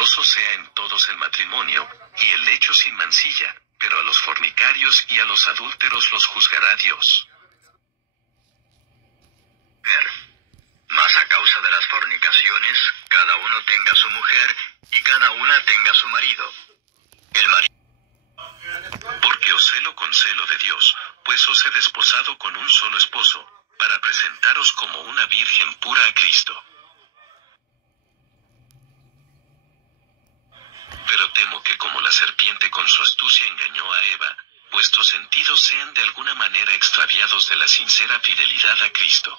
honroso sea en todos el matrimonio, y el lecho sin mancilla, pero a los fornicarios y a los adúlteros los juzgará Dios. Mas a causa de las fornicaciones, cada uno tenga su mujer, y cada una tenga su marido. El marido. Porque os celo con celo de Dios, pues os he desposado con un solo esposo, para presentaros como una virgen pura a Cristo. Pero temo que como la serpiente con su astucia engañó a Eva, vuestros sentidos sean de alguna manera extraviados de la sincera fidelidad a Cristo.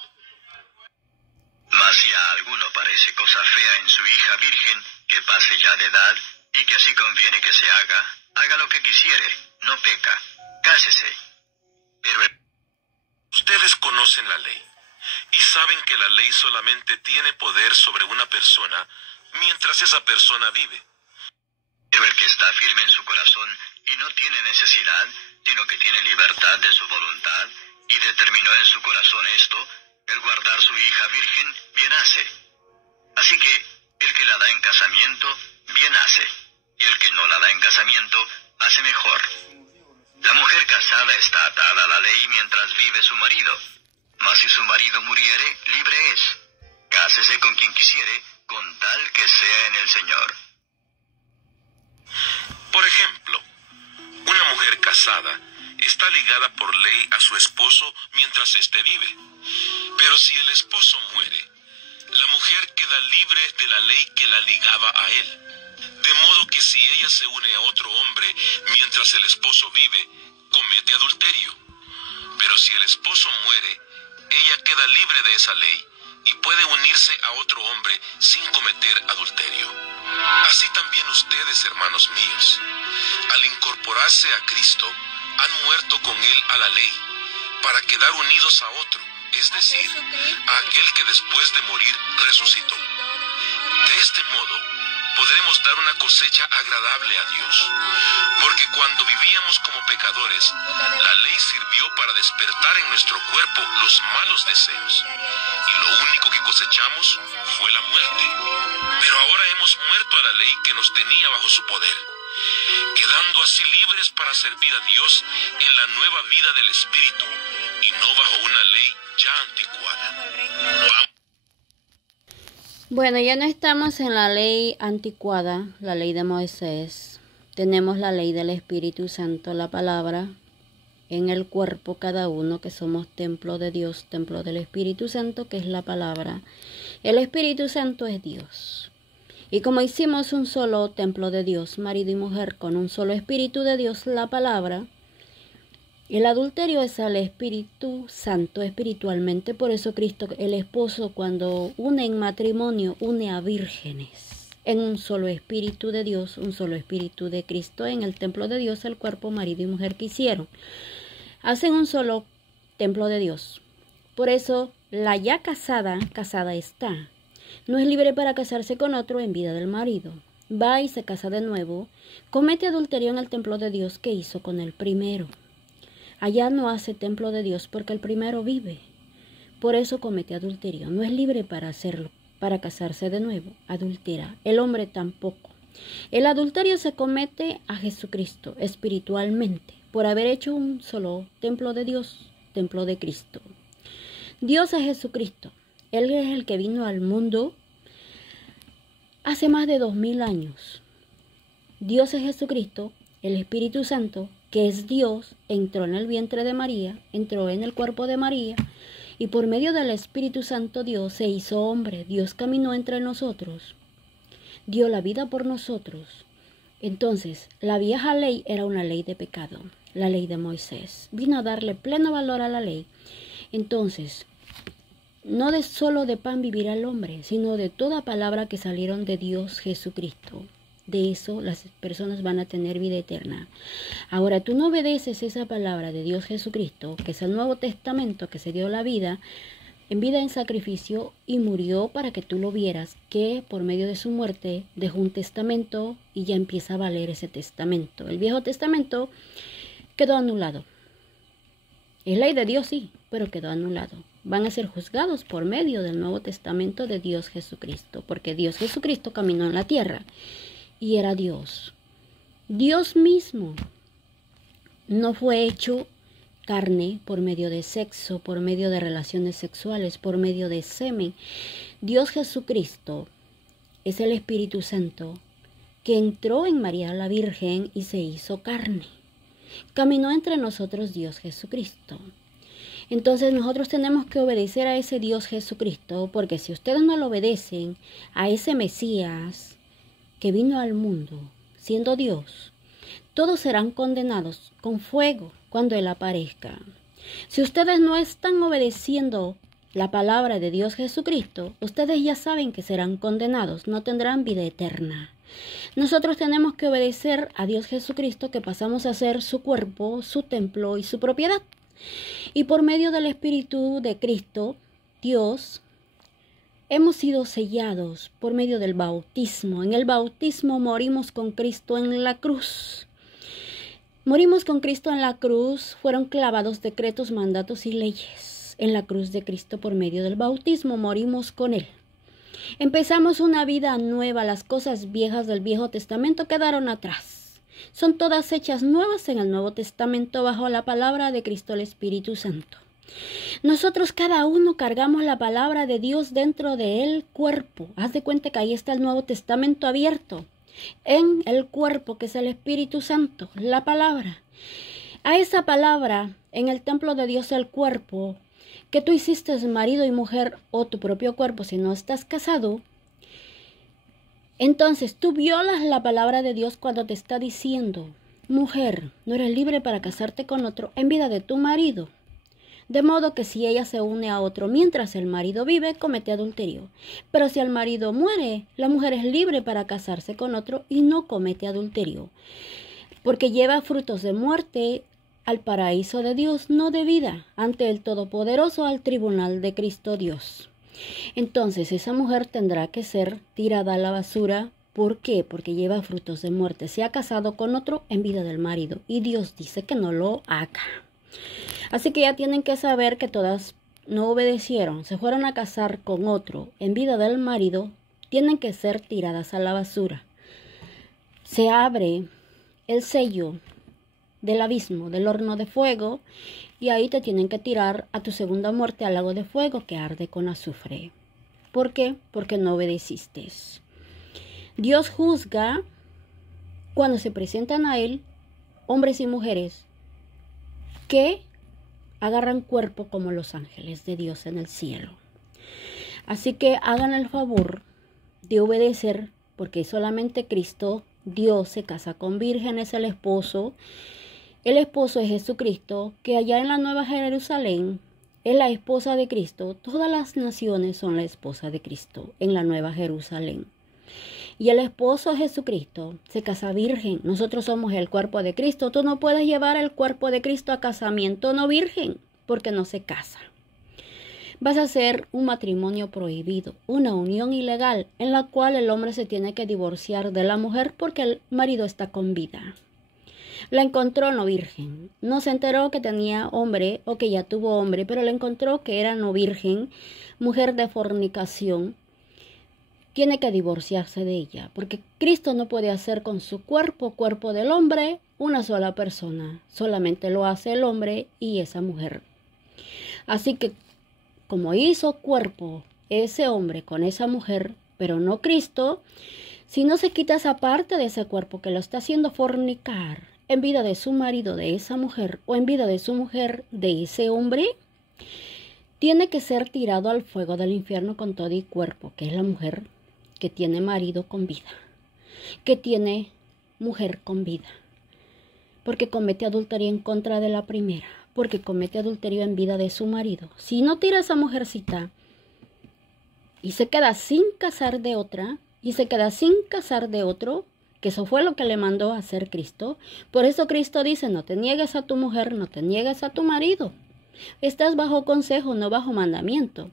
Mas si a alguno parece cosa fea en su hija virgen, que pase ya de edad, y que así conviene que se haga lo que quisiere, no peca, cásese. Pero ustedes conocen la ley, y saben que la ley solamente tiene poder sobre una persona, mientras esa persona vive. Pero el que está firme en su corazón, y no tiene necesidad, sino que tiene libertad de su voluntad, y determinó en su corazón esto, el guardar su hija virgen, bien hace. Así que, el que la da en casamiento, bien hace, y el que no la da en casamiento, hace mejor. La mujer casada está atada a la ley mientras vive su marido, mas si su marido muriere, libre es. Cásese con quien quisiere, con tal que sea en el Señor. Por ejemplo, una mujer casada está ligada por ley a su esposo mientras éste vive. Pero si el esposo muere, la mujer queda libre de la ley que la ligaba a él. De modo que si ella se une a otro hombre mientras el esposo vive, comete adulterio. Pero si el esposo muere, ella queda libre de esa ley y puede unirse a otro hombre sin cometer adulterio. Así también ustedes, hermanos míos, al incorporarse a Cristo, han muerto con Él a la ley, para quedar unidos a otro, es decir, a aquel que después de morir resucitó. De este modo, podremos dar una cosecha agradable a Dios, porque cuando vivíamos como pecadores, la ley sirvió para despertar en nuestro cuerpo los malos deseos, y lo único que cosechamos fue la muerte. Pero ahora hemos muerto a la ley que nos tenía bajo su poder, quedando así libres para servir a Dios en la nueva vida del Espíritu, y no bajo una ley ya anticuada. Bueno, ya no estamos en la ley anticuada, la ley de Moisés. Tenemos la ley del Espíritu Santo, la palabra, en el cuerpo cada uno, que somos templo de Dios, templo del Espíritu Santo, que es la palabra. El Espíritu Santo es Dios. Y como hicimos un solo templo de Dios, marido y mujer, con un solo Espíritu de Dios, la palabra, el adulterio es al Espíritu Santo espiritualmente. Por eso Cristo, el esposo, cuando une en matrimonio, une a vírgenes en un solo Espíritu de Dios, un solo Espíritu de Cristo. En el templo de Dios, el cuerpo, marido y mujer que hicieron, hacen un solo templo de Dios. Por eso la ya casada está. No es libre para casarse con otro en vida del marido. Va y se casa de nuevo, comete adulterio en el templo de Dios que hizo con el primero. Allá no hace templo de Dios porque el primero vive. Por eso comete adulterio. No es libre para hacerlo, para casarse de nuevo. Adultera. El hombre tampoco. El adulterio se comete a Jesucristo espiritualmente, por haber hecho un solo templo de Dios, templo de Cristo. Dios es Jesucristo. Él es el que vino al mundo hace más de 2000 años. Dios es Jesucristo, el Espíritu Santo, que es Dios, entró en el vientre de María, entró en el cuerpo de María, y por medio del Espíritu Santo Dios se hizo hombre. Dios caminó entre nosotros, dio la vida por nosotros. Entonces, la vieja ley era una ley de pecado, la ley de Moisés. Vino a darle pleno valor a la ley. Entonces, no de solo de pan vivirá el hombre, sino de toda palabra que salieron de Dios Jesucristo. De eso las personas van a tener vida eterna. Ahora, tú no obedeces esa palabra de Dios Jesucristo, que es el Nuevo Testamento, que se dio la vida en sacrificio y murió para que tú lo vieras, que por medio de su muerte dejó un testamento y ya empieza a valer ese testamento. El Viejo Testamento quedó anulado. Es ley de Dios, sí, pero quedó anulado. Van a ser juzgados por medio del Nuevo Testamento de Dios Jesucristo, porque Dios Jesucristo caminó en la tierra y era Dios. Dios mismo no fue hecho carne por medio de sexo, por medio de relaciones sexuales, por medio de semen. Dios Jesucristo es el Espíritu Santo que entró en María la Virgen y se hizo carne. Caminó entre nosotros Dios Jesucristo. Entonces nosotros tenemos que obedecer a ese Dios Jesucristo, porque si ustedes no lo obedecen a ese Mesías que vino al mundo siendo Dios, todos serán condenados con fuego cuando Él aparezca. Si ustedes no están obedeciendo la palabra de Dios Jesucristo, ustedes ya saben que serán condenados, no tendrán vida eterna. Nosotros tenemos que obedecer a Dios Jesucristo, que pasamos a ser su cuerpo, su templo y su propiedad. Y por medio del Espíritu de Cristo, Dios, hemos sido sellados por medio del bautismo. En el bautismo morimos con Cristo en la cruz. Morimos con Cristo en la cruz, fueron clavados decretos, mandatos y leyes. En la cruz de Cristo por medio del bautismo morimos con Él. Empezamos una vida nueva, las cosas viejas del Viejo Testamento quedaron atrás. Son todas hechas nuevas en el Nuevo Testamento bajo la palabra de Cristo el Espíritu Santo. Nosotros cada uno cargamos la palabra de Dios dentro del cuerpo. Haz de cuenta que ahí está el Nuevo Testamento abierto. En el cuerpo que es el Espíritu Santo, la palabra. A esa palabra, en el templo de Dios el cuerpo, que tú hiciste marido y mujer o tu propio cuerpo si no estás casado, entonces tú violas la palabra de Dios cuando te está diciendo, mujer, no eres libre para casarte con otro en vida de tu marido. De modo que si ella se une a otro mientras el marido vive, comete adulterio. Pero si el marido muere, la mujer es libre para casarse con otro y no comete adulterio, porque lleva frutos de muerte al paraíso de Dios, no de vida, ante el Todopoderoso, al tribunal de Cristo Dios. Entonces esa mujer tendrá que ser tirada a la basura. ¿Por qué? Porque lleva frutos de muerte. Se ha casado con otro en vida del marido y Dios dice que no lo haga. Así que ya tienen que saber que todas no obedecieron, se fueron a casar con otro en vida del marido, tienen que ser tiradas a la basura. Se abre el sello del abismo, del horno de fuego, y ahí te tienen que tirar a tu segunda muerte al lago de fuego que arde con azufre. ¿Por qué? Porque no obedeciste. Dios juzga cuando se presentan a Él hombres y mujeres que agarran cuerpo como los ángeles de Dios en el cielo. Así que hagan el favor de obedecer, porque solamente Cristo, Dios, se casa con vírgenes, el esposo. El esposo es Jesucristo, que allá en la Nueva Jerusalén es la esposa de Cristo. Todas las naciones son la esposa de Cristo en la Nueva Jerusalén. Y el esposo Jesucristo se casa virgen. Nosotros somos el cuerpo de Cristo. Tú no puedes llevar el cuerpo de Cristo a casamiento no virgen, porque no se casa. Vas a hacer un matrimonio prohibido, una unión ilegal, en la cual el hombre se tiene que divorciar de la mujer porque el marido está con vida. La encontró no virgen. No se enteró que tenía hombre o que ya tuvo hombre, pero la encontró que era no virgen, mujer de fornicación. Tiene que divorciarse de ella, porque Cristo no puede hacer con su cuerpo del hombre, una sola persona. Solamente lo hace el hombre y esa mujer. Así que, como hizo cuerpo ese hombre con esa mujer, pero no Cristo, si no se quita esa parte de ese cuerpo que lo está haciendo fornicar en vida de su marido de esa mujer o en vida de su mujer de ese hombre, tiene que ser tirado al fuego del infierno con todo y cuerpo, que es la mujer que tiene marido con vida, que tiene mujer con vida, porque comete adulterio en contra de la primera, porque comete adulterio en vida de su marido. Si no tira a esa mujercita y se queda sin casar de otra, y se queda sin casar de otro, que eso fue lo que le mandó a hacer Cristo. Por eso Cristo dice, no te niegues a tu mujer, no te niegues a tu marido. Estás bajo consejo, no bajo mandamiento.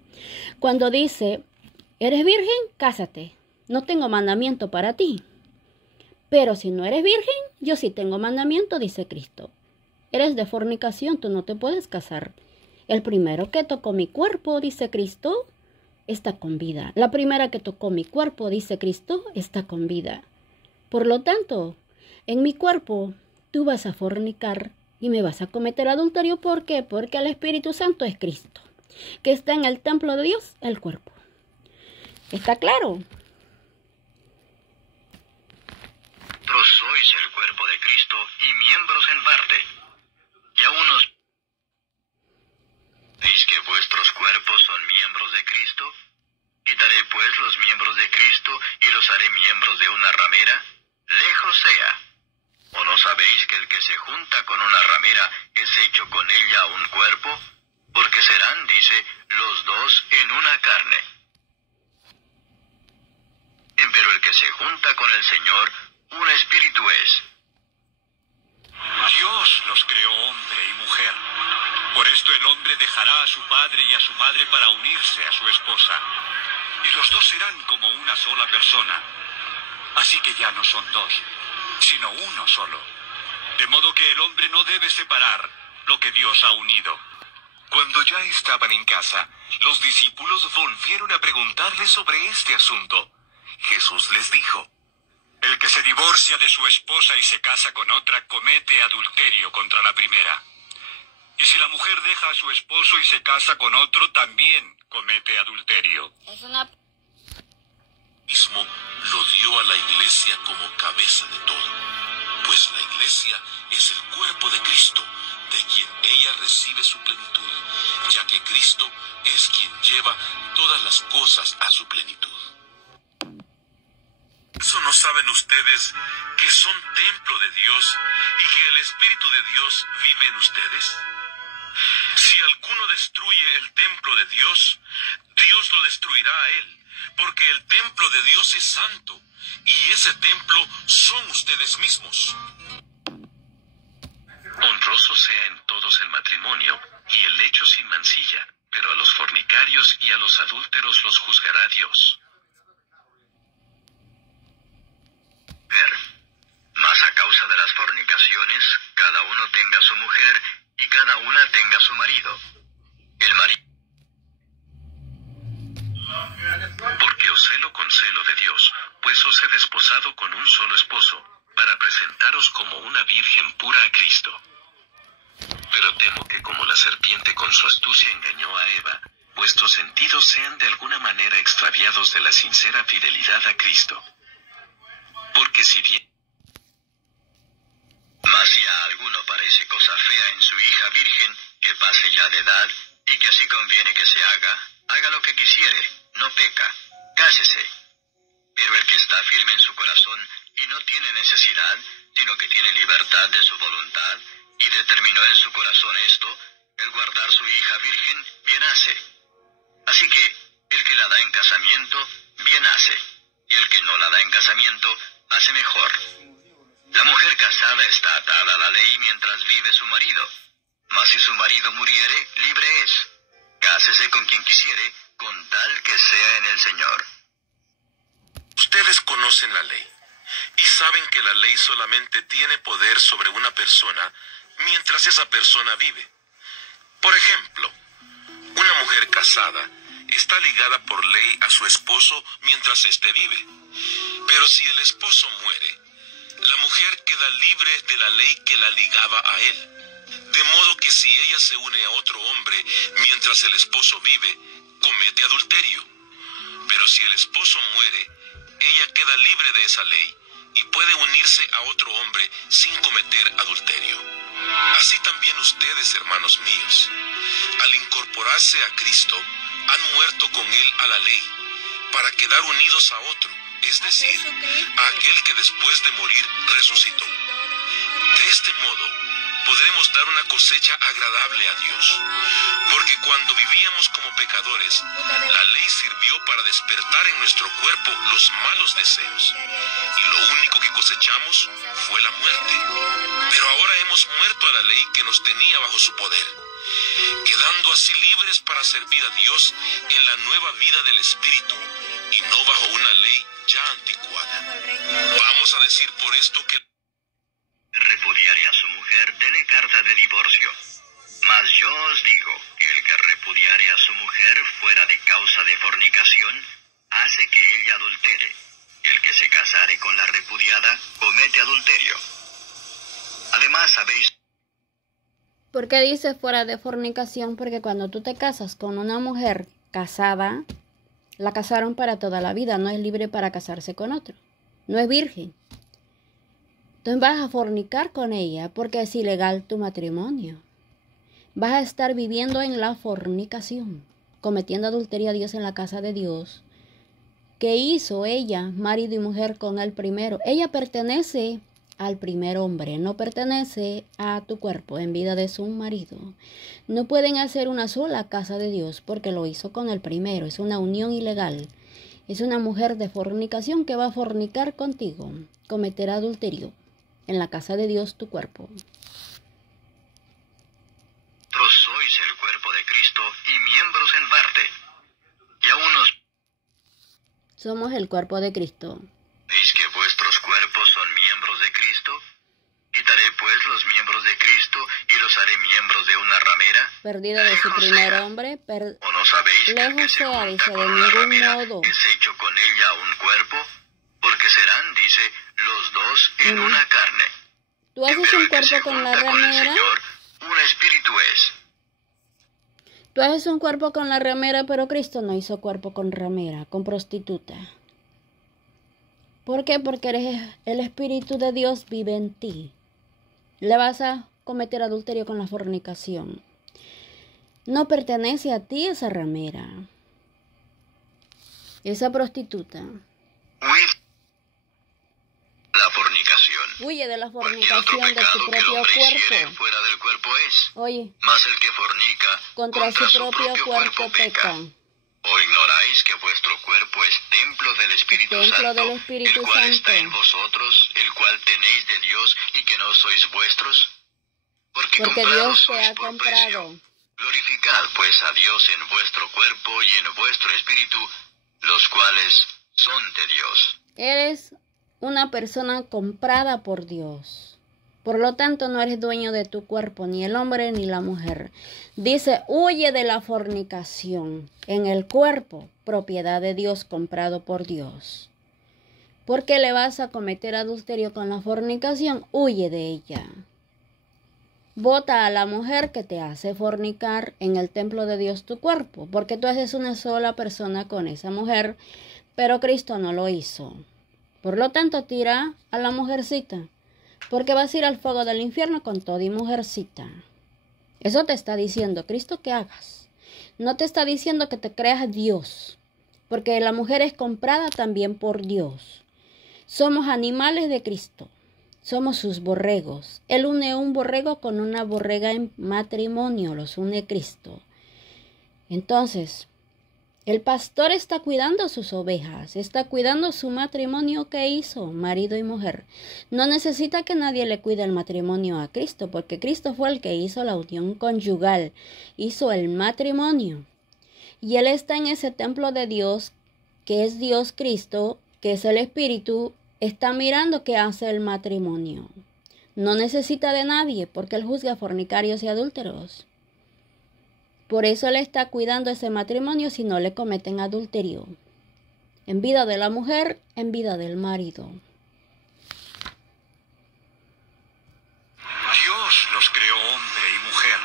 Cuando dice, ¿eres virgen? Cásate. No tengo mandamiento para ti. Pero si no eres virgen, yo sí tengo mandamiento, dice Cristo. Eres de fornicación, tú no te puedes casar. El primero que tocó mi cuerpo, dice Cristo, está con vida. La primera que tocó mi cuerpo, dice Cristo, está con vida. Por lo tanto, en mi cuerpo tú vas a fornicar y me vas a cometer adulterio. ¿Por qué? Porque el Espíritu Santo es Cristo, que está en el templo de Dios, el cuerpo. ¿Está claro? Vosotros sois el cuerpo de Cristo y miembros en parte. Y aún os veis que vuestros cuerpos son miembros de Cristo. Quitaré pues los miembros de Cristo y los haré miembros de una ramera. Lejos sea. ¿O no sabéis que el que se junta con una ramera es hecho con ella un cuerpo? Porque serán, dice, los dos en una carne. Pero el que se junta con el Señor, un espíritu es. Dios los creó hombre y mujer. Por esto el hombre dejará a su padre y a su madre para unirse a su esposa. Y los dos serán como una sola persona. Así que ya no son dos, sino uno solo. De modo que el hombre no debe separar lo que Dios ha unido. Cuando ya estaban en casa, los discípulos volvieron a preguntarle sobre este asunto. Jesús les dijo: El que se divorcia de su esposa y se casa con otra, comete adulterio contra la primera. Y si la mujer deja a su esposo y se casa con otro, también comete adulterio. Mismo lo dio a la iglesia como cabeza de todo, pues la iglesia es el cuerpo de Cristo, de quien ella recibe su plenitud, ya que Cristo es quien lleva todas las cosas a su plenitud. ¿Eso no saben ustedes que son templo de Dios y que el Espíritu de Dios vive en ustedes? Si alguno destruye el templo de Dios, Dios lo destruirá a él, porque el templo de Dios es santo, y ese templo son ustedes mismos. Honroso sea en todos el matrimonio, y el lecho sin mancilla, pero a los fornicarios y a los adúlteros los juzgará Dios. Mas a causa de las fornicaciones, cada uno tenga su mujer, y cada una tenga su marido. El marido. Porque os celo con celo de Dios, pues os he desposado con un solo esposo, para presentaros como una virgen pura a Cristo. Pero temo que como la serpiente con su astucia engañó a Eva, vuestros sentidos sean de alguna manera extraviados de la sincera fidelidad a Cristo. Porque si bien... Mas si a alguno parece cosa fea en su hija virgen, que pase ya de edad, y que así conviene que se haga lo que quisiere, no peca, cásese. Pero el que está firme en su corazón, y no tiene necesidad, sino que tiene libertad de su voluntad, y determinó en su corazón esto, el guardar su hija virgen, bien hace. Así que, el que la da en casamiento, bien hace, y el que no la da en casamiento, hace mejor. La mujer casada está atada a la ley mientras vive su marido. Mas si su marido muriere, libre es. Cásese con quien quisiere, con tal que sea en el Señor. Ustedes conocen la ley, y saben que la ley solamente tiene poder sobre una persona mientras esa persona vive. Por ejemplo, una mujer casada está ligada por ley a su esposo mientras éste vive. Pero si el esposo muere, la mujer queda libre de la ley que la ligaba a él. De modo que si ella se une a otro hombre mientras el esposo vive, comete adulterio. Pero si el esposo muere, ella queda libre de esa ley y puede unirse a otro hombre sin cometer adulterio. Así también ustedes, hermanos míos, al incorporarse a Cristo, han muerto con Él a la ley, para quedar unidos a otro, es decir, a aquel que después de morir resucitó. De este modo, podremos dar una cosecha agradable a Dios, porque cuando vivíamos como pecadores, la ley sirvió para despertar en nuestro cuerpo los malos deseos, y lo único que cosechamos fue la muerte. Pero ahora hemos muerto a la ley que nos tenía bajo su poder, quedando así libres para servir a Dios en la nueva vida del Espíritu, y no bajo una ley ya anticuada. Vamos a decir por esto que repudiare a su mujer, dele carta de divorcio. Mas yo os digo que el que repudiare a su mujer fuera de causa de fornicación, hace que ella adultere. Y el que se casare con la repudiada, comete adulterio. Además, sabéis... ¿Por qué dice fuera de fornicación? Porque cuando tú te casas con una mujer casada, la casaron para toda la vida, no es libre para casarse con otro, no es virgen. Entonces vas a fornicar con ella porque es ilegal tu matrimonio. Vas a estar viviendo en la fornicación, cometiendo adulterio a Dios en la casa de Dios. ¿Qué hizo ella, marido y mujer, con el primero? Ella pertenece al primer hombre, no pertenece a tu cuerpo en vida de su marido. No pueden hacer una sola casa de Dios porque lo hizo con el primero. Es una unión ilegal. Es una mujer de fornicación que va a fornicar contigo, cometer adulterio en la casa de Dios, tu cuerpo. Vosotros sois el cuerpo de Cristo y miembros en parte. Y aún os... Somos el cuerpo de Cristo. ¿Veis que vuestros cuerpos son miembros de Cristo? Quitaré pues los miembros de Cristo y los haré miembros de una ramera. Perdido de su primer hombre, ¿O no sabéis que el que lejos se sea, junta dice, con de una ningún ramera modo. es hecho con ella un cuerpo? Porque serán, dice, los dos en una carne. Tú haces Pero un el que se cuerpo con la junta con el ramera. Señor, un espíritu es. Tú haces un cuerpo con la ramera, pero Cristo no hizo cuerpo con ramera, con prostituta. ¿Por qué? Porque el Espíritu de Dios vive en ti. Le vas a cometer adulterio con la fornicación. No pertenece a ti esa ramera, esa prostituta. Huid la fornicación. Huye de la Cualquier otro fornicación de pecado tu que el propio hombre hiciere cuerpo. fuera del cuerpo es. Oye, Mas el que fornica contra su propio cuerpo peca. ¿O ignoráis que vuestro cuerpo es templo del Espíritu Templo Santo, del Espíritu el cual Santo. está en vosotros, el cual tenéis de Dios y que no sois vuestros? Porque Porque comprados Dios te sois ha por comprado. precio. Glorificad pues a Dios en vuestro cuerpo y en vuestro espíritu, los cuales son de Dios. Eres una persona comprada por Dios. Por lo tanto, no eres dueño de tu cuerpo, ni el hombre ni la mujer. Dice, huye de la fornicación. En el cuerpo, propiedad de Dios, comprado por Dios. ¿Por qué le vas a cometer adulterio con la fornicación? Huye de ella. Vota a la mujer que te hace fornicar en el templo de Dios tu cuerpo, porque tú haces una sola persona con esa mujer, pero Cristo no lo hizo. Por lo tanto, tira a la mujercita, porque vas a ir al fuego del infierno con toda y mujercita. Eso te está diciendo Cristo que hagas. No te está diciendo que te creas Dios, porque la mujer es comprada también por Dios. Somos animales de Cristo. Somos sus borregos. Él une un borrego con una borrega en matrimonio. Los une Cristo. Entonces, el pastor está cuidando sus ovejas. Está cuidando su matrimonio que hizo, marido y mujer. No necesita que nadie le cuide el matrimonio a Cristo, porque Cristo fue el que hizo la unión conyugal. Hizo el matrimonio. Y Él está en ese templo de Dios, que es Dios Cristo, que es el Espíritu. Está mirando qué hace el matrimonio. No necesita de nadie porque Él juzga fornicarios y adúlteros. Por eso Él está cuidando ese matrimonio si no le cometen adulterio. En vida de la mujer, en vida del marido. Dios los creó hombre y mujer.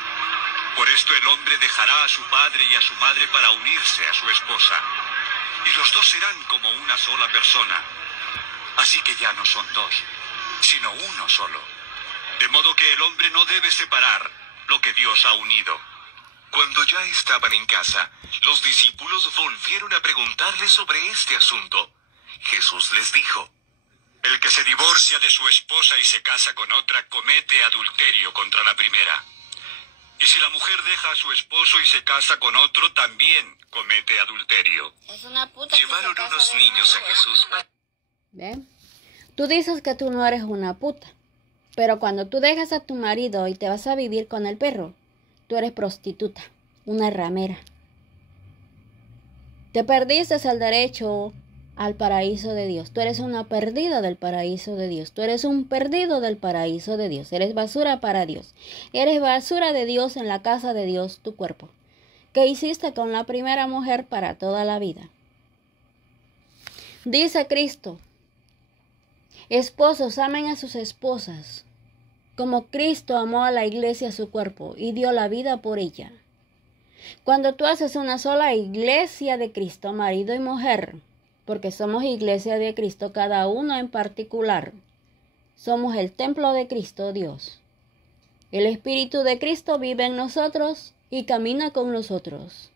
Por esto el hombre dejará a su padre y a su madre para unirse a su esposa. Y los dos serán como una sola persona. Así que ya no son dos, sino uno solo. De modo que el hombre no debe separar lo que Dios ha unido. Cuando ya estaban en casa, los discípulos volvieron a preguntarle sobre este asunto. Jesús les dijo: El que se divorcia de su esposa y se casa con otra comete adulterio contra la primera. Y si la mujer deja a su esposo y se casa con otro, también comete adulterio. Llevaron unos niños a Jesús. ¿Ven? Tú dices que tú no eres una puta, pero cuando tú dejas a tu marido y te vas a vivir con el perro, tú eres prostituta, una ramera. Te perdiste el derecho al paraíso de Dios. Tú eres una perdida del paraíso de Dios. Tú eres un perdido del paraíso de Dios. Eres basura para Dios. Eres basura de Dios en la casa de Dios, tu cuerpo. ¿Qué hiciste con la primera mujer para toda la vida? Dice Cristo Esposos, amen a sus esposas, como Cristo amó a la iglesia, su cuerpo, y dio la vida por ella. Cuando tú haces una sola iglesia de Cristo, marido y mujer, porque somos iglesia de Cristo, cada uno en particular, somos el templo de Cristo Dios. El Espíritu de Cristo vive en nosotros y camina con nosotros.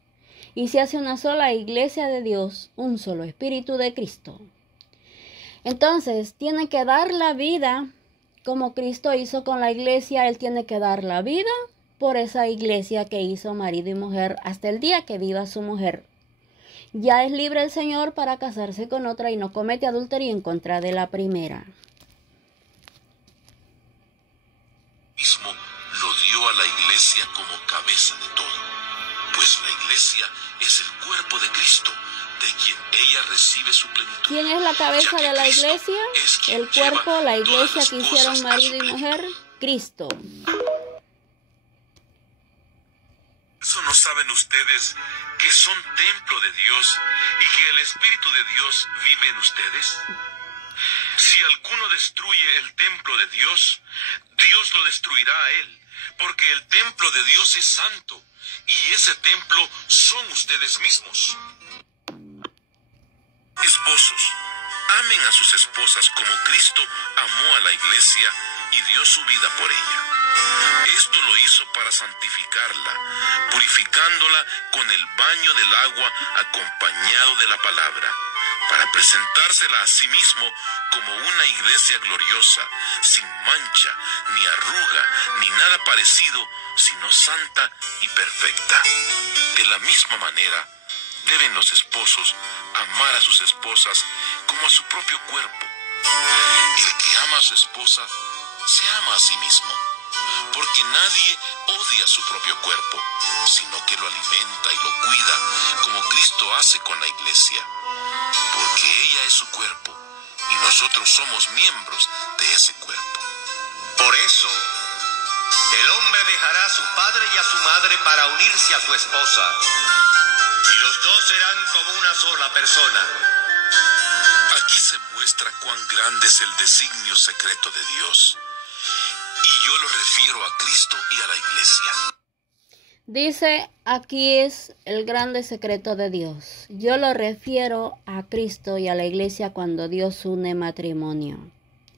Y se hace una sola iglesia de Dios, un solo Espíritu de Cristo. Entonces, tiene que dar la vida como Cristo hizo con la iglesia. Él tiene que dar la vida por esa iglesia que hizo marido y mujer hasta el día que viva su mujer. Ya es libre el Señor para casarse con otra y no comete adulterio en contra de la primera. Mismo lo dio a la iglesia como cabeza de todo, pues la iglesia es el cuerpo de Cristo, de quien ella recibe su plenitud. ¿Quién es la cabeza de la Cristo iglesia? es quien El cuerpo, lleva la todas iglesia las que cosas hicieron a su marido y plenitud. mujer, Cristo. ¿Eso no saben ustedes que son templo de Dios y que el Espíritu de Dios vive en ustedes? Si alguno destruye el templo de Dios, Dios lo destruirá a él, porque el templo de Dios es santo, y ese templo son ustedes mismos. Esposos, amen a sus esposas como Cristo amó a la iglesia y dio su vida por ella. Esto lo hizo para santificarla, purificándola con el baño del agua acompañado de la palabra, para presentársela a sí mismo como una iglesia gloriosa, sin mancha, ni arruga, ni nada parecido, sino santa y perfecta. De la misma manera, deben los esposos amar a sus esposas como a su propio cuerpo. El que ama a su esposa, se ama a sí mismo, porque nadie odia su propio cuerpo, sino que lo alimenta y lo cuida, como Cristo hace con la iglesia, porque ella es su cuerpo, y nosotros somos miembros de ese cuerpo. Por eso, el hombre dejará a su padre y a su madre para unirse a su esposa, y los dos serán como una sola persona. Aquí se muestra cuán grande es el designio secreto de Dios, y yo lo refiero a Cristo y a la iglesia. Dice, aquí es el grande secreto de Dios. Yo lo refiero a Cristo y a la iglesia cuando Dios une matrimonio.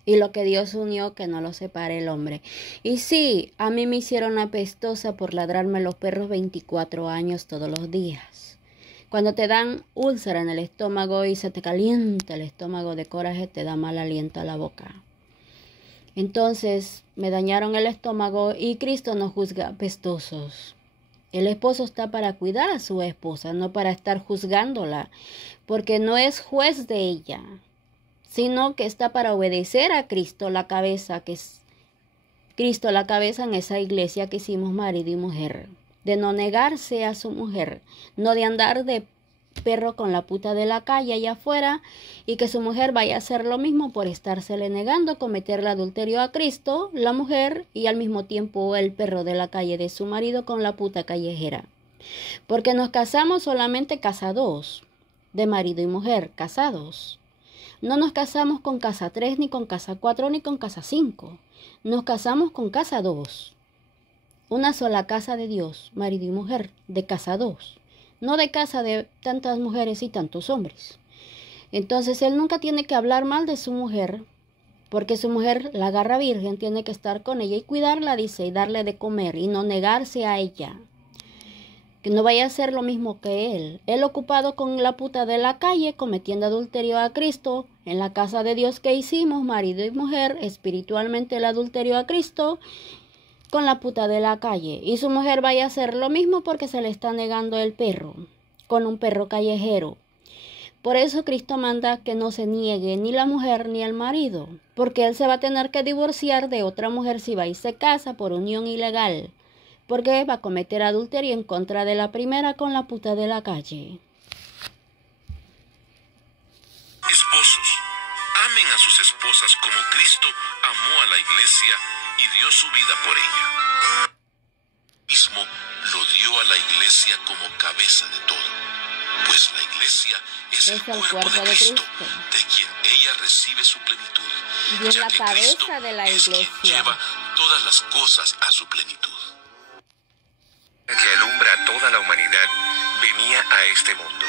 Y lo que Dios unió, que no lo separe el hombre. Y sí, a mí me hicieron apestosa por ladrarme los perros 24 años todos los días. Cuando te dan úlcera en el estómago y se te calienta el estómago de coraje, te da mal aliento a la boca. Entonces me dañaron el estómago y Cristo nos juzga apestosos. El esposo está para cuidar a su esposa, no para estar juzgándola, porque no es juez de ella, sino que está para obedecer a Cristo, la cabeza, que es Cristo la cabeza en esa iglesia que hicimos marido y mujer, de no negarse a su mujer, no de andar de perro con la puta de la calle allá afuera y que su mujer vaya a hacer lo mismo por estársele negando, cometerle adulterio a Cristo, la mujer, y al mismo tiempo el perro de la calle de su marido con la puta callejera. Porque nos casamos solamente casados, de marido y mujer, casados. No nos casamos con casa 3, ni con casa 4, ni con casa 5. Nos casamos con casa 2. Una sola casa de Dios, marido y mujer, de casa 2. No de casa de tantas mujeres y tantos hombres. Entonces él nunca tiene que hablar mal de su mujer, porque su mujer la agarra virgen, tiene que estar con ella y cuidarla, dice, y darle de comer y no negarse a ella. Que no vaya a hacer lo mismo que él. Él ocupado con la puta de la calle, cometiendo adulterio a Cristo, en la casa de Dios que hicimos, marido y mujer, espiritualmente el adulterio a Cristo, con la puta de la calle. Y su mujer vaya a hacer lo mismo porque se le está negando el perro, con un perro callejero. Por eso Cristo manda que no se niegue ni la mujer ni el marido, porque él se va a tener que divorciar de otra mujer si va y se casa por unión ilegal, porque va a cometer adulterio en contra de la primera con la puta de la calle. Esposos, amen a sus esposas como Cristo amó a la iglesia y dio su vida por ella. Mismo lo dio a la iglesia como cabeza de todo, pues la iglesia es el cuerpo de Cristo, de quien ella recibe su plenitud, Y es ya la que cabeza Cristo de la es quien iglesia. lleva todas las cosas a su plenitud. Que alumbra a toda la humanidad venía a este mundo.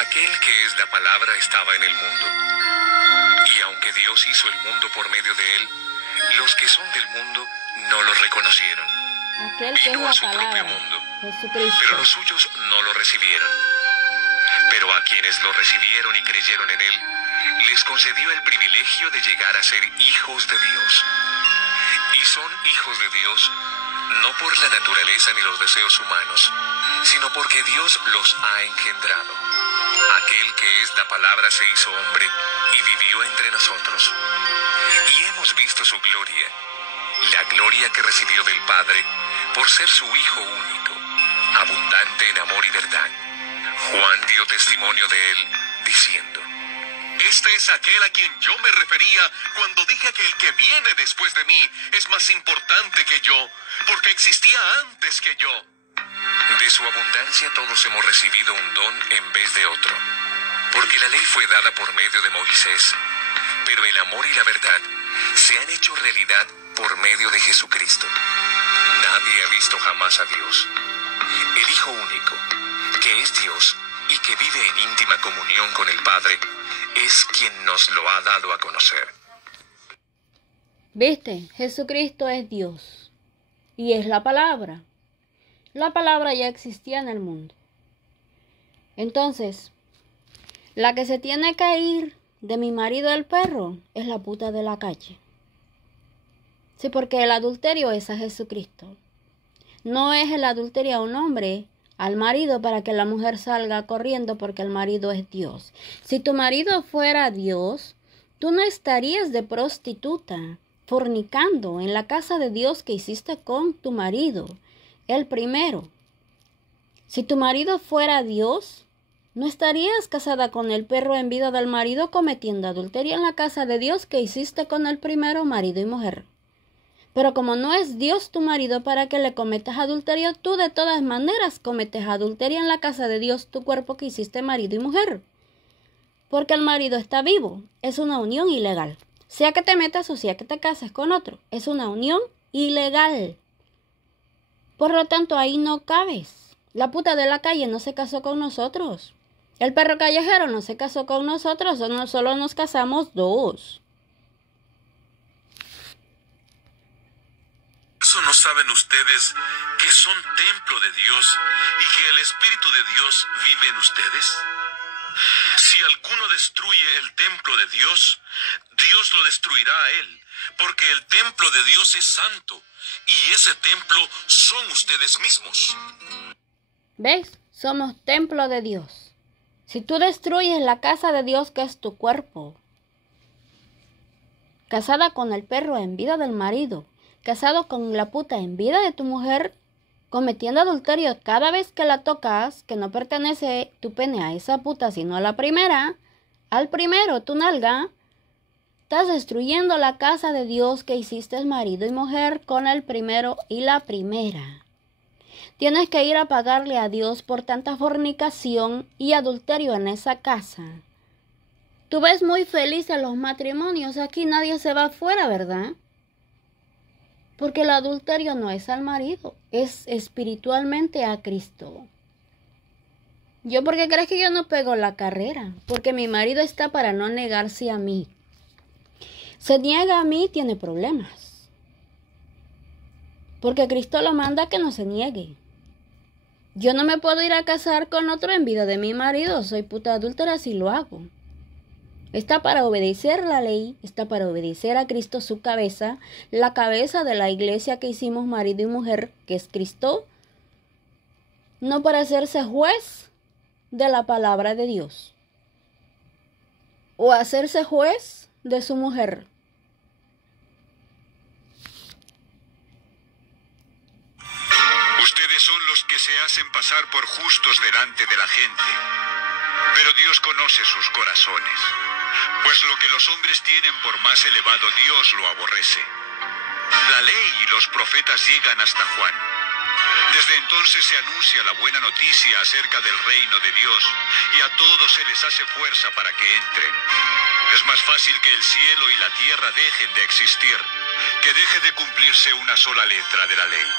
Aquel que es la palabra estaba en el mundo. Y aunque Dios hizo el mundo por medio de él, los que son del mundo no lo reconocieron. Aquel que es Vino la a su propio palabra, mundo, Jesucristo. pero los suyos no lo recibieron. Pero a quienes lo recibieron y creyeron en él, les concedió el privilegio de llegar a ser hijos de Dios. Y son hijos de Dios no por la naturaleza ni los deseos humanos, sino porque Dios los ha engendrado. Aquel que es la palabra se hizo hombre y vivió entre nosotros. Y hemos visto su gloria, la gloria que recibió del Padre por ser su Hijo único, abundante en amor y verdad. Juan dio testimonio de él, diciendo: Este es aquel a quien yo me refería cuando dije que el que viene después de mí es más importante que yo, porque existía antes que yo. De su abundancia todos hemos recibido un don en vez de otro, porque la ley fue dada por medio de Moisés, pero el amor y la verdad se han hecho realidad por medio de Jesucristo. Nadie ha visto jamás a Dios. El Hijo único, que es Dios y que vive en íntima comunión con el Padre, es quien nos lo ha dado a conocer. ¿Viste? Jesucristo es Dios y es la palabra. La palabra ya existía en el mundo. Entonces, la que se tiene que ir de mi marido el perro es la puta de la calle. Sí, porque el adulterio es a Jesucristo. No es el adulterio a un hombre, al marido, para que la mujer salga corriendo porque el marido es Dios. Si tu marido fuera Dios, tú no estarías de prostituta, fornicando en la casa de Dios que hiciste con tu marido, el primero. Si tu marido fuera Dios, no estarías casada con el perro en vida del marido cometiendo adulterio en la casa de Dios que hiciste con el primero, marido y mujer. Pero como no es Dios tu marido para que le cometas adulterio, tú de todas maneras cometes adulterio en la casa de Dios, tu cuerpo que hiciste marido y mujer. Porque el marido está vivo, es una unión ilegal. Sea que te metas o sea que te cases con otro, es una unión ilegal. Por lo tanto, ahí no cabes. La puta de la calle no se casó con nosotros. El perro callejero no se casó con nosotros, solo nos casamos dos. ¿Eso no saben ustedes que son templo de Dios y que el Espíritu de Dios vive en ustedes? Si alguno destruye el templo de Dios, Dios lo destruirá a él, porque el templo de Dios es santo, y ese templo son ustedes mismos. ¿Ves? Somos templo de Dios. Si tú destruyes la casa de Dios, que es tu cuerpo, casada con el perro en vida del marido, casado con la puta en vida de tu mujer, cometiendo adulterio cada vez que la tocas, que no pertenece tu pene a esa puta, sino a la primera, al primero, tu nalga, estás destruyendo la casa de Dios que hiciste marido y mujer con el primero y la primera. Tienes que ir a pagarle a Dios por tanta fornicación y adulterio en esa casa. Tú ves muy felices los matrimonios, aquí nadie se va afuera, ¿verdad? Porque el adulterio no es al marido, es espiritualmente a Cristo. ¿Yo por qué crees que yo no pego la carrera? Porque mi marido está para no negarse a mí. Se niega a mí, tiene problemas. Porque Cristo lo manda que no se niegue. Yo no me puedo ir a casar con otro en vida de mi marido, soy puta adúltera si lo hago. Está para obedecer la ley, está para obedecer a Cristo su cabeza, la cabeza de la iglesia que hicimos marido y mujer, que es Cristo, no para hacerse juez de la palabra de Dios o hacerse juez de su mujer. Ustedes son los que se hacen pasar por justos delante de la gente, pero Dios conoce sus corazones. Pues lo que los hombres tienen por más elevado, Dios lo aborrece. La ley y los profetas llegan hasta Juan. Desde entonces se anuncia la buena noticia acerca del reino de Dios, y a todos se les hace fuerza para que entren. Es más fácil que el cielo y la tierra dejen de existir, que deje de cumplirse una sola letra de la ley.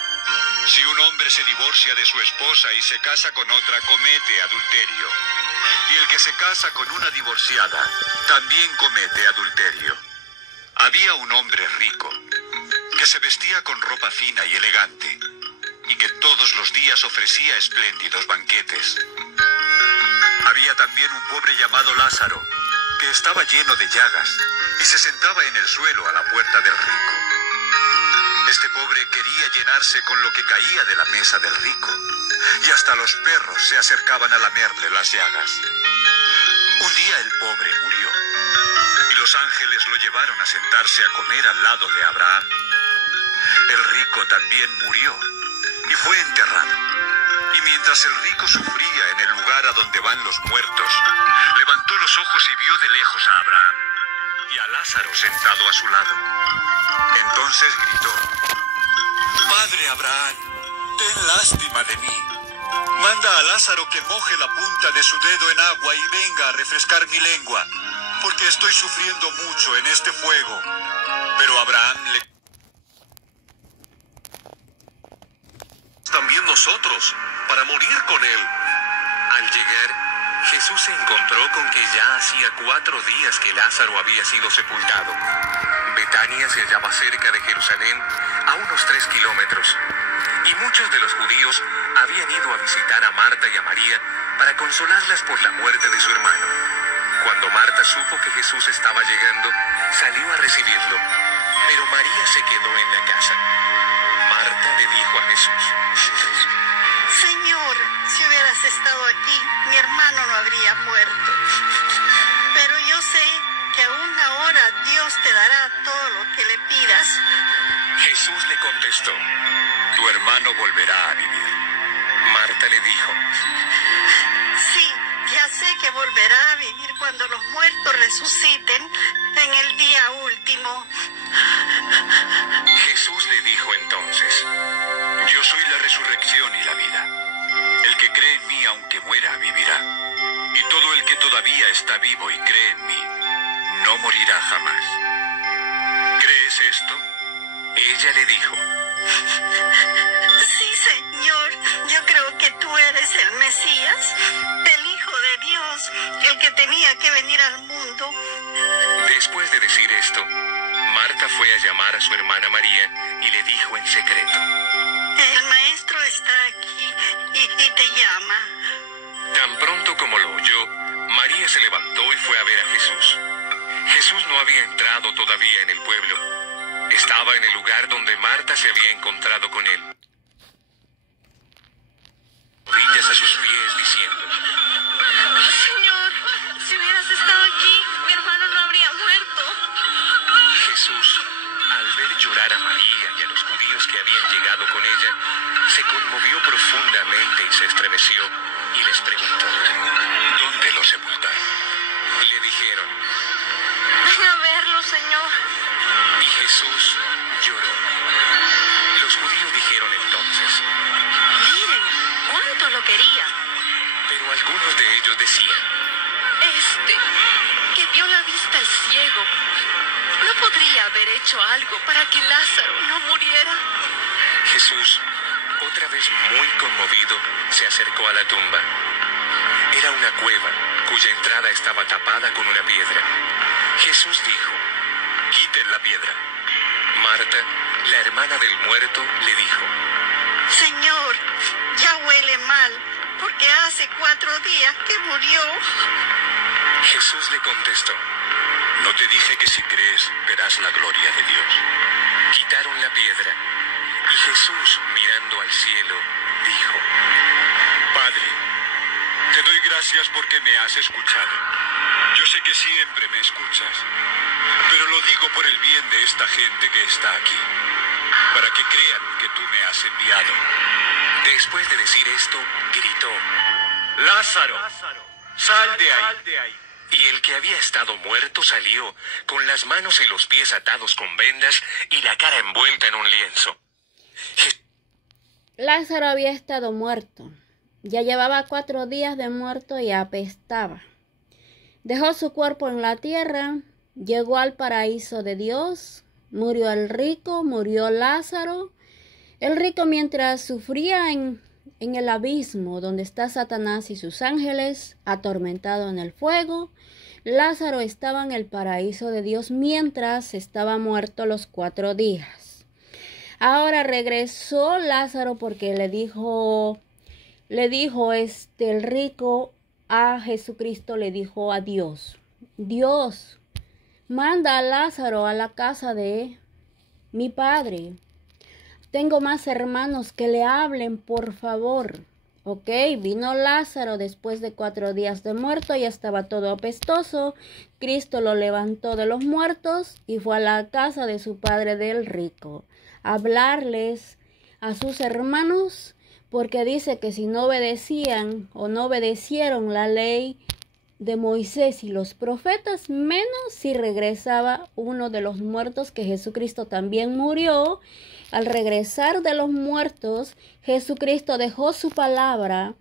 Si un hombre se divorcia de su esposa y se casa con otra, comete adulterio. Y el que se casa con una divorciada, también comete adulterio. Había un hombre rico, que se vestía con ropa fina y elegante, y que todos los días ofrecía espléndidos banquetes. Había también un pobre llamado Lázaro, que estaba lleno de llagas, y se sentaba en el suelo a la puerta del rico. Este pobre quería llenarse con lo que caía de la mesa del rico, y hasta los perros se acercaban a lamerle las llagas. Un día el pobre murió, y los ángeles lo llevaron a sentarse a comer al lado de Abraham. El rico también murió, y fue enterrado. Y mientras el rico sufría en el lugar a donde van los muertos, levantó los ojos y vio de lejos a Abraham, y a Lázaro sentado a su lado. Entonces gritó: «Padre Abraham, ten lástima de mí. Manda a Lázaro que moje la punta de su dedo en agua y venga a refrescar mi lengua, porque estoy sufriendo mucho en este fuego». Pero Abraham le... También nosotros, para morir con él. Al llegar, Jesús se encontró con que ya hacía 4 días que Lázaro había sido sepultado. Betania se hallaba cerca de Jerusalén, a unos 3 kilómetros, y muchos de los judíos habían ido a visitar a Marta y a María para consolarlas por la muerte de su hermano. Cuando Marta supo que Jesús estaba llegando, salió a recibirlo, pero María se quedó en la casa. Marta le dijo a Jesús: «Señor, si hubieras estado aquí, mi hermano no habría muerto. Pero yo sé que aún ahora Dios te dará todo lo que le pidas». Jesús le contestó: «Tu hermano volverá a vivir». Marta le dijo: «Sí, ya sé que volverá a vivir cuando los muertos resuciten en el día último». Jesús le dijo entonces: «Yo soy la resurrección y la vida. El que cree en mí, aunque muera, vivirá. Y todo el que todavía está vivo y cree en mí, no morirá jamás». ¿Crees esto? Ella le dijo: «Sí, Señor, yo creo que tú eres el Mesías, el Hijo de Dios, el que tenía que venir al mundo». Después de decir esto, Marta fue a llamar a su hermana María y le dijo en secreto: «El maestro está aquí y te llama». Tan pronto como lo oyó, María se levantó y fue a ver a Jesús. Jesús no había entrado todavía en el pueblo. Estaba en el lugar donde Marta se había encontrado con él. Rodillas a sus pies diciendo: «Señor, si hubieras estado aquí, mi hermano no habría muerto». Jesús, al ver llorar a María y a los judíos que habían llegado con ella, se conmovió profundamente y se estremeció y les preguntó: «¿Dónde lo sepultaron?». Le dijeron: «Ven a verlo, Señor». Y Jesús lloró. Los judíos dijeron entonces: «Miren, cuánto lo quería». Pero algunos de ellos decían: Que dio la vista al ciego, ¿no podría haber hecho algo para que Lázaro no muriera? Jesús, otra vez muy conmovido, se acercó a la tumba. Era una cueva cuya entrada estaba tapada con una piedra. Jesús dijo: «Quiten la piedra». Marta, la hermana del muerto, le dijo: «Señor, ya huele mal, porque hace 4 días que murió». Jesús le contestó: «¿No te dije que si crees verás la gloria de Dios?». Quitaron la piedra, y Jesús, mirando al cielo, dijo: «Padre, te doy gracias porque me has escuchado. Yo sé que siempre me escuchas, pero lo digo por el bien de esta gente que está aquí, para que crean que tú me has enviado». Después de decir esto, gritó: «Lázaro, sal de ahí». Y el que había estado muerto salió, con las manos y los pies atados con vendas y la cara envuelta en un lienzo. Lázaro había estado muerto. Ya llevaba 4 días de muerto y apestaba. Dejó su cuerpo en la tierra, llegó al paraíso de Dios, murió el rico, murió Lázaro. El rico, mientras sufría en el abismo donde está Satanás y sus ángeles, atormentado en el fuego, Lázaro estaba en el paraíso de Dios mientras estaba muerto los 4 días. Ahora regresó Lázaro porque le dijo el rico a Jesucristo, le dijo a Dios: Dios, manda a Lázaro a la casa de mi padre. Tengo más hermanos, que le hablen, por favor. Ok, vino Lázaro después de 4 días de muerto, ya estaba todo apestoso. Cristo lo levantó de los muertos y fue a la casa de su padre del rico a hablarles a sus hermanos, porque dice que si no obedecían o no obedecieron la ley de Moisés y los profetas, menos si regresaba uno de los muertos, que Jesucristo también murió. Al regresar de los muertos, Jesucristo dejó su palabra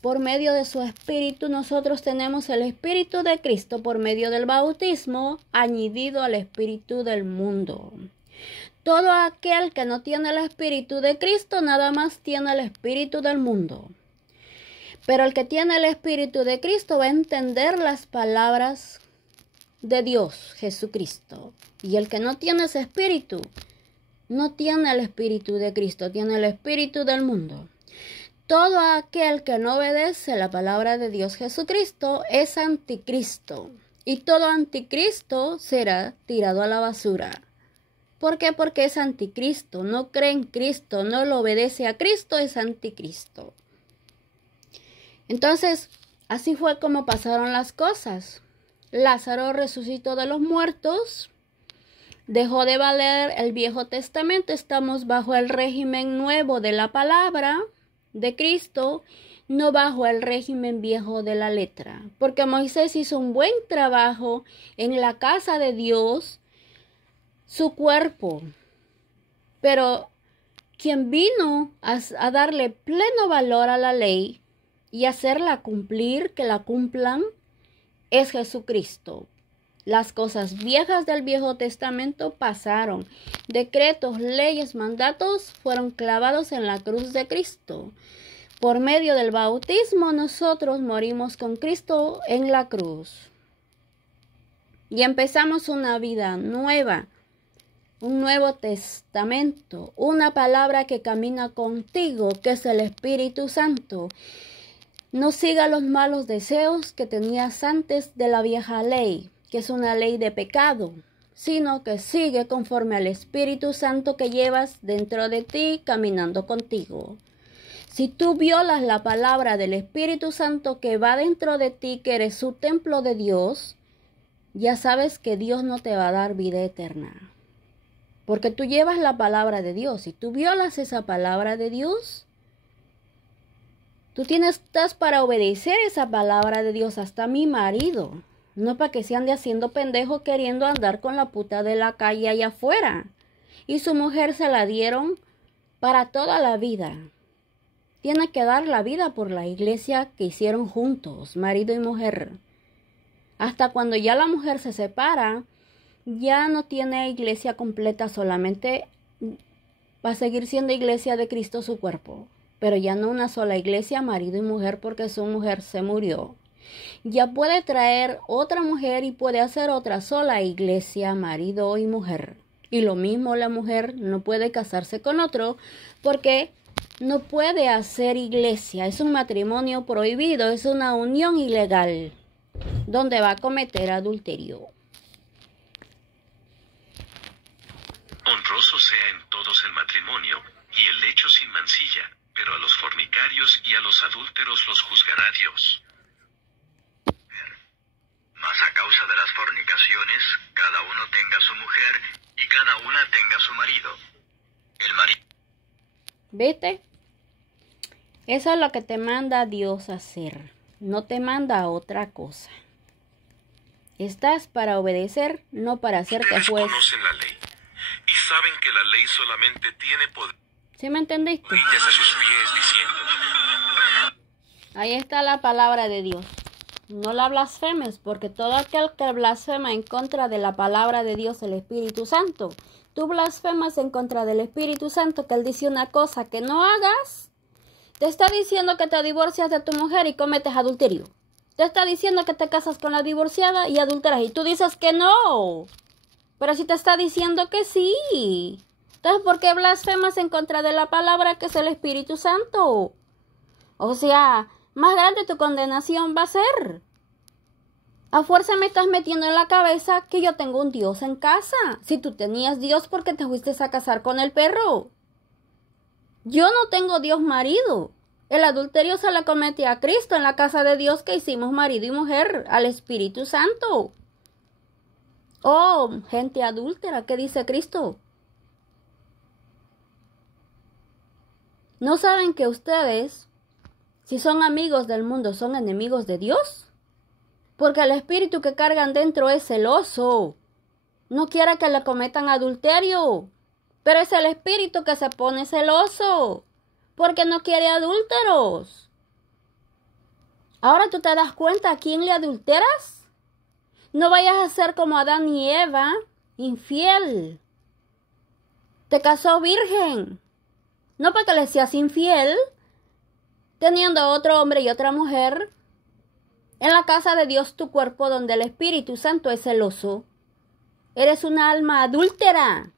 por medio de su Espíritu. Nosotros tenemos el Espíritu de Cristo por medio del bautismo, añadido al Espíritu del mundo. Todo aquel que no tiene el Espíritu de Cristo nada más tiene el Espíritu del mundo. Pero el que tiene el Espíritu de Cristo va a entender las palabras de Dios, Jesucristo. Y el que no tiene ese Espíritu, no tiene el Espíritu de Cristo, tiene el Espíritu del mundo. Todo aquel que no obedece la palabra de Dios, Jesucristo, es anticristo. Y todo anticristo será tirado a la basura. ¿Por qué? Porque es anticristo, no cree en Cristo, no lo obedece a Cristo, es anticristo. Entonces, así fue como pasaron las cosas. Lázaro resucitó de los muertos, dejó de valer el Viejo Testamento, estamos bajo el régimen nuevo de la palabra de Cristo, no bajo el régimen viejo de la letra. Porque Moisés hizo un buen trabajo en la casa de Dios, su cuerpo, pero quien vino a darle pleno valor a la ley y hacerla cumplir, que la cumplan, es Jesucristo. Las cosas viejas del Viejo Testamento pasaron. Decretos, leyes, mandatos fueron clavados en la cruz de Cristo. Por medio del bautismo nosotros morimos con Cristo en la cruz. Y empezamos una vida nueva. Un nuevo testamento, una palabra que camina contigo, que es el Espíritu Santo. No siga los malos deseos que tenías antes de la vieja ley, que es una ley de pecado, sino que sigue conforme al Espíritu Santo que llevas dentro de ti, caminando contigo. Si tú violas la palabra del Espíritu Santo que va dentro de ti, que eres su templo de Dios, ya sabes que Dios no te va a dar vida eterna. Porque tú llevas la palabra de Dios. Si tú violas esa palabra de Dios, tú estás para obedecer esa palabra de Dios. Hasta mi marido. No para que se ande haciendo pendejo queriendo andar con la puta de la calle allá afuera. Y su mujer se la dieron para toda la vida. Tiene que dar la vida por la iglesia que hicieron juntos, marido y mujer. Hasta cuando ya la mujer se separa, ya no tiene iglesia completa, solamente va a seguir siendo iglesia de Cristo su cuerpo, pero ya no una sola iglesia, marido y mujer, porque su mujer se murió. Ya puede traer otra mujer y puede hacer otra sola iglesia, marido y mujer. Y lo mismo la mujer no puede casarse con otro porque no puede hacer iglesia. Es un matrimonio prohibido, es una unión ilegal donde va a cometer adulterio. Honroso sea en todos el matrimonio, y el lecho sin mancilla, pero a los fornicarios y a los adúlteros los juzgará Dios. Mas a causa de las fornicaciones, cada uno tenga su mujer, y cada una tenga su marido. El marido... ¿Viste? Eso es lo que te manda Dios a hacer. No te manda a otra cosa. Estás para obedecer, no para hacerte Ustedes juez. conocen la ley y saben que la ley solamente tiene poder. ¿Sí me entendiste? Rodillas a sus pies diciendo: Ahí está la palabra de Dios. No la blasfemes, porque todo aquel que blasfema en contra de la palabra de Dios, el Espíritu Santo, tú blasfemas en contra del Espíritu Santo, que Él dice una cosa que no hagas. Te está diciendo que te divorcias de tu mujer y cometes adulterio. Te está diciendo que te casas con la divorciada y adulteras, y tú dices que no. Pero si te está diciendo que sí. Entonces, ¿por qué blasfemas en contra de la palabra que es el Espíritu Santo? O sea, más grande tu condenación va a ser. A fuerza me estás metiendo en la cabeza que yo tengo un Dios en casa. Si tú tenías Dios, ¿por qué te fuiste a casar con el perro? Yo no tengo Dios marido. El adulterio se le comete a Cristo en la casa de Dios que hicimos marido y mujer, al Espíritu Santo. Oh, gente adúltera, ¿qué dice Cristo? ¿No saben que ustedes, si son amigos del mundo, son enemigos de Dios? Porque el espíritu que cargan dentro es celoso. No quiere que le cometan adulterio. Pero es el espíritu que se pone celoso. Porque no quiere adúlteros. Ahora tú te das cuenta a quién le adulteras. No vayas a ser como Adán y Eva, infiel. Te casó virgen. No para que le seas infiel, teniendo otro hombre y otra mujer. En la casa de Dios, tu cuerpo, donde el Espíritu Santo es celoso. Eres una alma adúltera.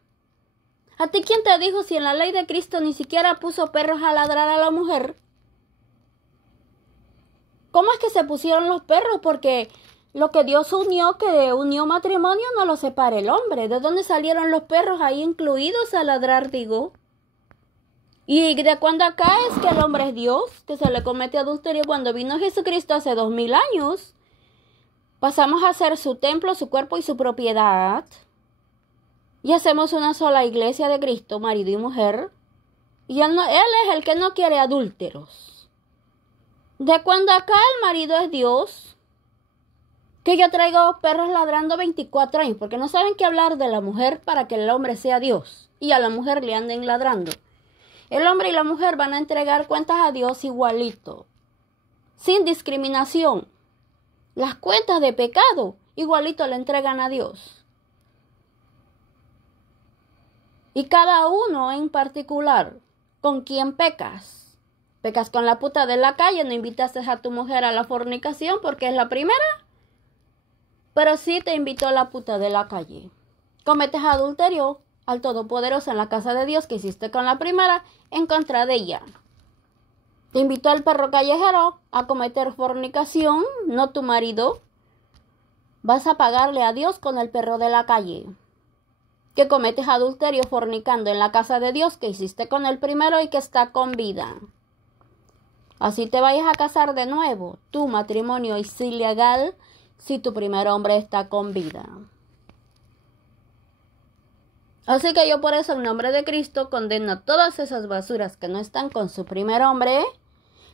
¿A ti quién te dijo si en la ley de Cristo ni siquiera puso perros a ladrar a la mujer? ¿Cómo es que se pusieron los perros? Porque lo que Dios unió, que unió matrimonio, no lo separa el hombre. ¿De dónde salieron los perros ahí incluidos a ladrar, digo? ¿Y de cuándo acá es que el hombre es Dios? Que se le comete adulterio cuando vino Jesucristo hace 2000 años. Pasamos a ser su templo, su cuerpo y su propiedad. Y hacemos una sola iglesia de Cristo, marido y mujer. Y él es el que no quiere adúlteros. ¿De cuándo acá el marido es Dios? Que yo traigo perros ladrando 24 años, porque no saben qué hablar de la mujer para que el hombre sea Dios. Y a la mujer le anden ladrando. El hombre y la mujer van a entregar cuentas a Dios igualito, sin discriminación. Las cuentas de pecado igualito le entregan a Dios. Y cada uno en particular, ¿con quién pecas? ¿Pecas con la puta de la calle? ¿No invitaste a tu mujer a la fornicación porque es la primera? Pero sí te invitó la puta de la calle. ¿Cometes adulterio al Todopoderoso en la casa de Dios que hiciste con la primera en contra de ella? Te invitó al perro callejero a cometer fornicación, no tu marido. Vas a pagarle a Dios con el perro de la calle. Que cometes adulterio fornicando en la casa de Dios que hiciste con el primero y que está con vida. Así te vayas a casar de nuevo. Tu matrimonio es ilegal si tu primer hombre está con vida. Así que yo por eso en nombre de Cristo condeno todas esas basuras que no están con su primer hombre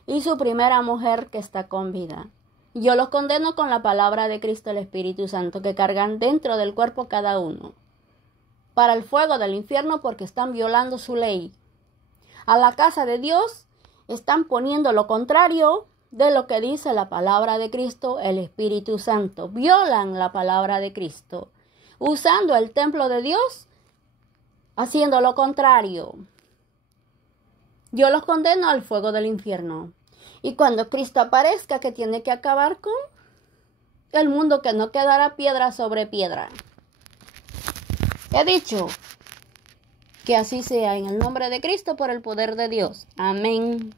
y su primera mujer que está con vida. Yo los condeno con la palabra de Cristo, el Espíritu Santo, que cargan dentro del cuerpo cada uno, para el fuego del infierno porque están violando su ley. A la casa de Dios están poniendo lo contrario de lo que dice la palabra de Cristo, el Espíritu Santo. Violan la palabra de Cristo, usando el templo de Dios, haciendo lo contrario. Yo los condeno al fuego del infierno. Y cuando Cristo aparezca, que tiene que acabar con el mundo, que no quedará piedra sobre piedra. He dicho que así sea en el nombre de Cristo por el poder de Dios. Amén.